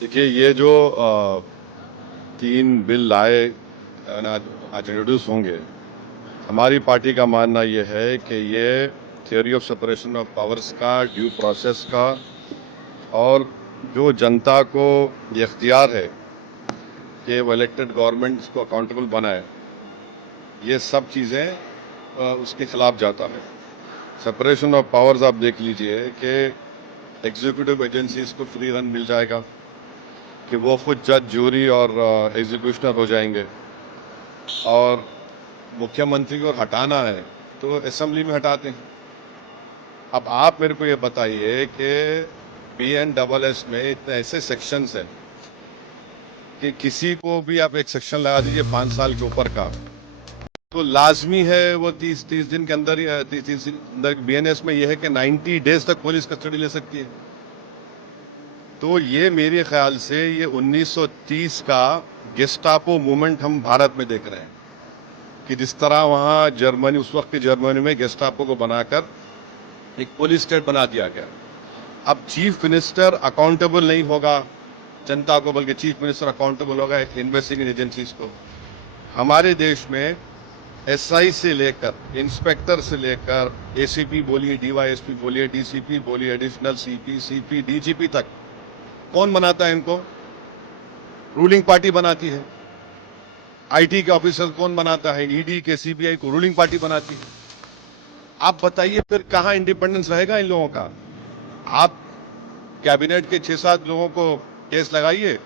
देखिए ये जो तीन बिल लाए आज इंट्रोड्यूस होंगे, हमारी पार्टी का मानना ये है कि ये theory of separation of powers का, ड्यू प्रोसेस का और जो जनता को ये इख्तियार है कि वो इलेक्टेड गवर्नमेंट्स को अकाउंटेबल बनाए, ये सब चीज़ें उसके खिलाफ जाता है। सेपरेशन ऑफ पावर्स आप देख लीजिए कि एग्जीक्यूटिव एजेंसीज को फ्री रन मिल जाएगा कि वो खुद जज, जूरी और एग्जीक्यूशनर हो जाएंगे, और मुख्यमंत्री को हटाना है तो असेंबली में हटाते हैं। अब आप मेरे को ये बताइए कि BNSS में इतने ऐसे सेक्शंस हैं कि किसी को भी आप एक सेक्शन लगा दीजिए 5 साल के ऊपर का, तो लाजमी है वो 30 दिन के अंदर, 30 दिन अंदर BNS में यह है कि 90 डेज तक पुलिस कस्टडी ले सकती है। तो ये मेरे ख्याल से ये 1930 का गेस्टापो मूवमेंट हम भारत में देख रहे हैं कि जिस तरह वहाँ जर्मनी, उस वक्त की जर्मनी में गेस्टापो को बनाकर एक पुलिस स्टेट बना दिया गया। अब चीफ मिनिस्टर अकाउंटेबल नहीं होगा जनता को, बल्कि चीफ मिनिस्टर अकाउंटेबल होगा इन्वेस्टिगेटिंग एजेंसीज को। हमारे देश में SI से लेकर, इंस्पेक्टर से लेकर, ACP बोलिए, DYSP बोलिए, DCP बोलिए, एडिशनल CP, DGP तक कौन बनाता है इनको? रूलिंग पार्टी बनाती है। IT के ऑफिसर कौन बनाता है? ED के, CBI को रूलिंग पार्टी बनाती है। आप बताइए फिर कहाँ इंडिपेंडेंस रहेगा इन लोगों का? आप कैबिनेट के 6-7 लोगों को केस लगाइए,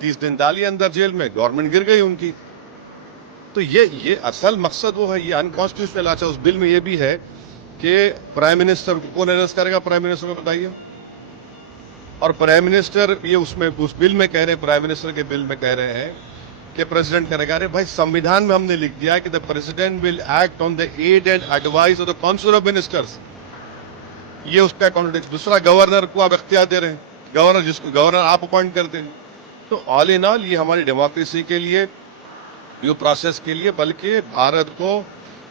30 दिन डालिए अंदर जेल में, गवर्नमेंट गिर गई उनकी। तो ये असल मकसद वो है, ये अनकॉन्स्टिट्यूशनल। अच्छा, उस बिल में ये भी है कि प्राइम मिनिस्टर को कौन अरेस्ट करेगा? प्राइम मिनिस्टर को बताइए। और प्राइम मिनिस्टर, ये उसमें उस बिल में कह रहे हैं, प्राइम मिनिस्टर के बिल में कह रहे हैं कि प्रेसिडेंट करेगा। अरे भाई, संविधान में हमने लिख दिया कि the president will act on the aid and advice of the council of ministers. ये उसका कॉन्ट्रडिक्शन। दूसरा, गवर्नर को आप इख्तियार दे रहे हैं, गवर्नर आप अपॉइंट करते हैं। तो ऑल इन ऑल ये हमारी डेमोक्रेसी के लिए, ड्यू प्रोसेस के लिए, बल्कि भारत को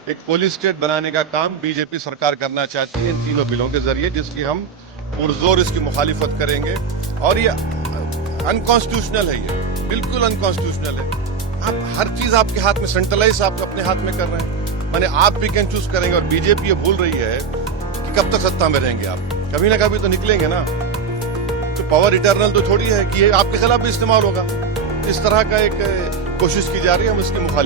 एक पुलिस स्टेट बनाने का काम बीजेपी सरकार करना चाहती है इन तीनों बिलों के जरिए, जिसकी हम पुरजोर इसकी मुखालिफत करेंगे। और ये अनकॉन्स्टिट्यूशनल है, ये बिल्कुल अनकॉन्स्टिट्यूशनल है। आप हर चीज आपके हाथ में, सेंट्रलाइज आप अपने हाथ में कर रहे हैं, माने आप पिक एंड चूज करेंगे। और बीजेपी ये भूल रही है कि कब तक सत्ता में रहेंगे आप, कभी ना कभी तो निकलेंगे ना। तो पावर इटर्नल तो थोड़ी है कि ये आपके खिलाफ भी इस्तेमाल होगा। इस तरह का एक कोशिश की जा रही है, हम इसकी मुखालिफ